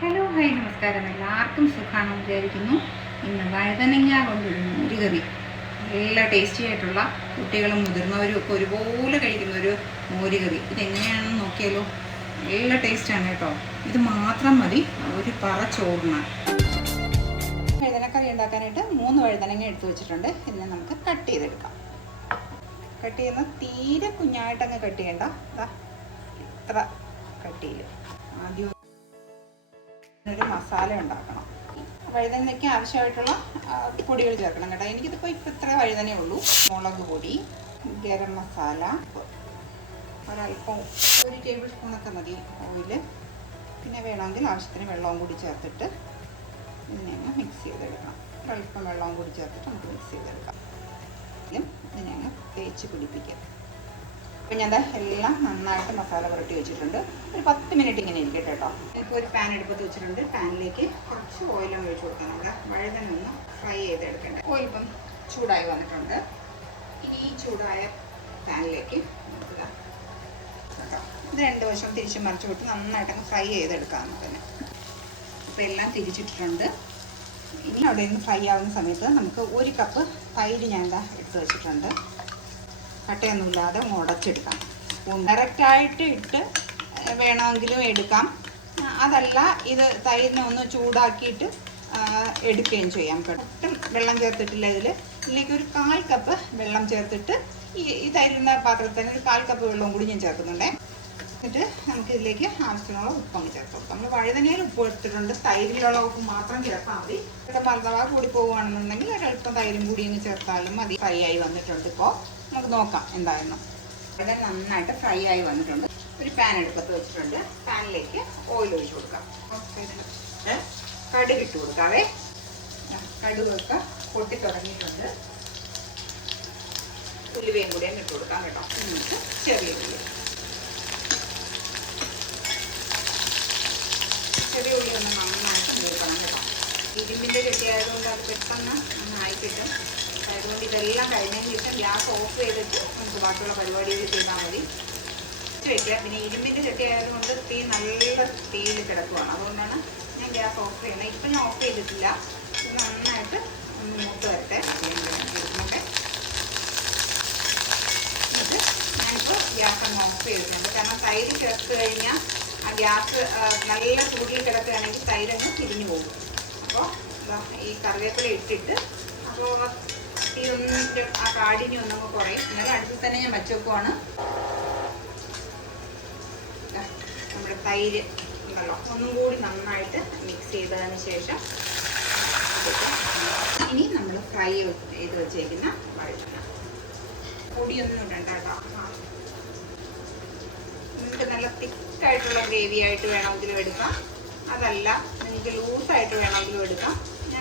Hello hi നമസ്കാരം. എല്ലാവർക്കും സുഖമാണെന്ന് വിചാരിക്കുന്നു. ഇന്ന് വഴുതനങ്ങ കൊണ്ടൊരു മോരുകറി, നല്ല ടേസ്റ്റി ആയിട്ടുള്ള കുട്ടികളും മുതിർന്നവരും ഒക്കെ ഒരുപോലെ കഴിക്കുന്ന ഒരു മോരുകറി. ഇതെങ്ങനെയാണെന്ന് നോക്കിയാലോ. നല്ല ടേസ്റ്റാണ് കേട്ടോ. ഇത് മാത്രം മതി ഒരു പറ ചോറിന്. വഴുതനക്കറി ഉണ്ടാക്കാനായിട്ട് 3 വഴുതനങ്ങ എടുത്തു വെച്ചിട്ടുണ്ട്. ഇതിനെ നമുക്ക് കട്ട് ചെയ്തെടുക്കാം. കട്ട് ചെയ്യുന്ന തീരെ കുഞ്ഞായിട്ടങ്ങ് കട്ട് ചെയ്യണ്ട, ഇത്ര കട്ട് ചെയ്യും. ആദ്യം ഒരു മസാല ഉണ്ടാക്കണം. വഴുതനയ്ക്ക് ആവശ്യമായിട്ടുള്ള പൊടികൾ ചേർക്കണം കേട്ടോ. എനിക്കിതിപ്പോൾ ഇത്ര വഴുതനേ ഉള്ളൂ. മുളക് പൊടി, ഗരം മസാല, ഒരല്പം 1 ടേബിൾ സ്പൂണൊക്കെ മതി ഓയില്. പിന്നെ വേണമെങ്കിൽ ആവശ്യത്തിന് വെള്ളവും കൂടി ചേർത്തിട്ട് ഇതിനെ മിക്സ് ചെയ്തെടുക്കണം. ഒരല്പം വെള്ളവും കൂടി ചേർത്തിട്ട് നമുക്ക് മിക്സ് ചെയ്തെടുക്കാം. ഇതിനെ തേച്ച് പിടിപ്പിക്കുക. അപ്പോൾ ഞാൻ എല്ലാം നന്നായിട്ട് മസാല പുരട്ടി വെച്ചിട്ടുണ്ട്. ഒരു 10 മിനിറ്റ് ഇങ്ങനെ ഇരിക്കട്ടെ കേട്ടോ. ഇപ്പോൾ ഒരു പാൻ എടുപ്പത്ത് വെച്ചിട്ടുണ്ട്. പാനിലേക്ക് കുറച്ച് ഓയിലും ഒഴിച്ച് കൊടുക്കാം. നമ്മുടെ വഴുതന ഒന്ന് ഫ്രൈ ചെയ്തെടുക്കേണ്ടത്. ഓയിൽ ഇപ്പം ചൂടായി വന്നിട്ടുണ്ട്. ഇനി ഈ ചൂടായ പാനിലേക്ക് നമുക്ക് കേട്ടോ ഇത് 2 വശം തിരിച്ച് മറിച്ച് വിട്ട് നന്നായിട്ടങ്ങ് ഫ്രൈ ചെയ്തെടുക്കാം നമുക്ക് തന്നെ. അപ്പോൾ എല്ലാം തിരിച്ചിട്ടിട്ടുണ്ട്. ഇനി അവിടെ നിന്ന് ഫ്രൈ ആവുന്ന സമയത്ത് നമുക്ക് 1 കപ്പ് തൈര് ഞാൻ എടുത്ത് വെച്ചിട്ടുണ്ട്. കട്ടയൊന്നുമില്ലാതെ ഉടച്ചെടുക്കാം. ഡയറക്റ്റായിട്ട് ഇട്ട് വേണമെങ്കിലും എടുക്കാം. അതല്ല, ഇത് തൈരിനെ ഒന്ന് ചൂടാക്കിയിട്ട് എടുക്കുകയും ചെയ്യാം. ഒട്ടും വെള്ളം ചേർത്തിട്ടില്ല ഇതിലേക്ക് ഒരു 1/4 കപ്പ് വെള്ളം ചേർത്തിട്ട് ഈ തൈരുന്ന പാത്രത്തിന് ഒരു 1/4 കപ്പ് വെള്ളവും കൂടി ഞാൻ ചേർക്കുന്നുണ്ട്. എന്നിട്ട് നമുക്കിതിലേക്ക് ആവശ്യത്തിനുള്ള ഉപ്പങ്ങ് ചേർത്ത് കൊടുക്കാം. നമ്മൾ വഴുതനയിൽ ഉപ്പ് എടുത്തിട്ടുണ്ട്. തൈരിലുള്ള ഉപ്പ് മാത്രം ചേർത്താൽ മതി. മലതവ കൂടി പോകുകയാണെന്നുണ്ടെങ്കിൽ ഒരല്പം തൈരും കൂടി അങ്ങ് ചേർത്താലും മതി. ഫ്രൈ ആയി വന്നിട്ടുണ്ട്. ഇപ്പോൾ നമുക്ക് നോക്കാം എന്തായിരുന്നു. ഇത് നന്നായിട്ട് ഫ്രൈ ആയി വന്നിട്ടുണ്ട്. ഒരു പാൻ എടുപ്പത്ത് വെച്ചിട്ടുണ്ട്. പാനിലേക്ക് ഓയിൽ ഒഴിച്ച് കൊടുക്കാം. കടുക് ഇട്ട് കൊടുക്കാവേ. കടുകൊക്കെ പൊട്ടി തുടങ്ങിയിട്ടുണ്ട്. ഉലുവയും കൂടെ ഇട്ട് കൊടുക്കാം കേട്ടോ. എന്നിട്ട് ചെറിയ ഉള്ളി ഒന്ന് നന്നായിട്ട് മൂക്കണം കേട്ടോ. ഇരുമ്പിൻ്റെ ചട്ടിയായതുകൊണ്ട് അത് പെട്ടെന്ന് നന്നായി കിട്ടും. അതുകൊണ്ട് ഇതെല്ലാം കഴിഞ്ഞതിന് ശേഷം ഗ്യാസ് ഓഫ് ചെയ്തിട്ട് നമുക്ക് ബാക്കിയുള്ള പരിപാടികൾ ചെയ്താൽ മതി. വയ്ക്കുക. പിന്നെ ഇരുമ്പിൻ്റെ ചട്ടി ആയതുകൊണ്ട് തീ നല്ല തീയിൽ കിടക്കുകയാണ്. അതുകൊണ്ടാണ് ഞാൻ ഗ്യാസ് ഓഫ് ചെയ്യുന്നത്. ഇപ്പം ഞാൻ ഓഫ് ചെയ്തിട്ടില്ല. ഇത് നന്നായിട്ട് ഒന്ന് മൂത്ത് വരട്ടെ. ഇരുന്നോട്ടെ. ഇത് ഞാനിപ്പോൾ ഗ്യാസ് അങ്ങ് ഓഫ് ചെയ്തിട്ടുണ്ട്. കാരണം തൈര് ചേർത്ത് കഴിഞ്ഞാൽ ആ ഗ്യാസ് നല്ല ചൂടിൽ കിടക്കുകയാണെങ്കിൽ തൈരങ്ങ് തിരിഞ്ഞു പോകും. അപ്പോൾ ഈ കറിവേപ്പില ഇട്ടിട്ട് അപ്പോൾ ഇതൊന്നിൻ്റെ ആ കാടിനി ഒന്നങ്ങ് കുറയും. എന്നാലും അടുത്ത് തന്നെ ഞാൻ വച്ച് വെക്കുവാണ്. നമ്മുടെ തൈര് ഉണ്ടല്ലോ ഒന്നും കൂടി നന്നായിട്ട് മിക്സ് ചെയ്തതിന് ശേഷം ഇനി നമ്മൾ ഫ്രൈ ചെയ്ത് വെച്ചേക്കുന്ന വഴുതന പൊടിയൊന്നും ഇടണ്ട കേട്ടോ. നിങ്ങൾക്ക് നല്ല തിക്കായിട്ടുള്ള ഗ്രേവി ആയിട്ട് വേണമെങ്കിലും എടുക്കാം. അതല്ല നിങ്ങൾക്ക് ലൂസായിട്ട് വേണമെങ്കിലും എടുക്കാം.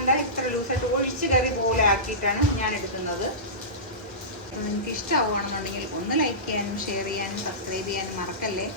ഞാൻ ഇത്ര ലൂസായിട്ട് ഒഴിച്ച് കറി പോലെ ആക്കിയിട്ടാണ് ഞാൻ എടുക്കുന്നത്. നിങ്ങൾക്ക് ഇഷ്ടമാവുകയാണെന്നുണ്ടെങ്കിൽ ഒന്ന് ലൈക്ക് ചെയ്യാനും ഷെയർ ചെയ്യാനും സബ്സ്ക്രൈബ് ചെയ്യാനും മറക്കല്ലേ.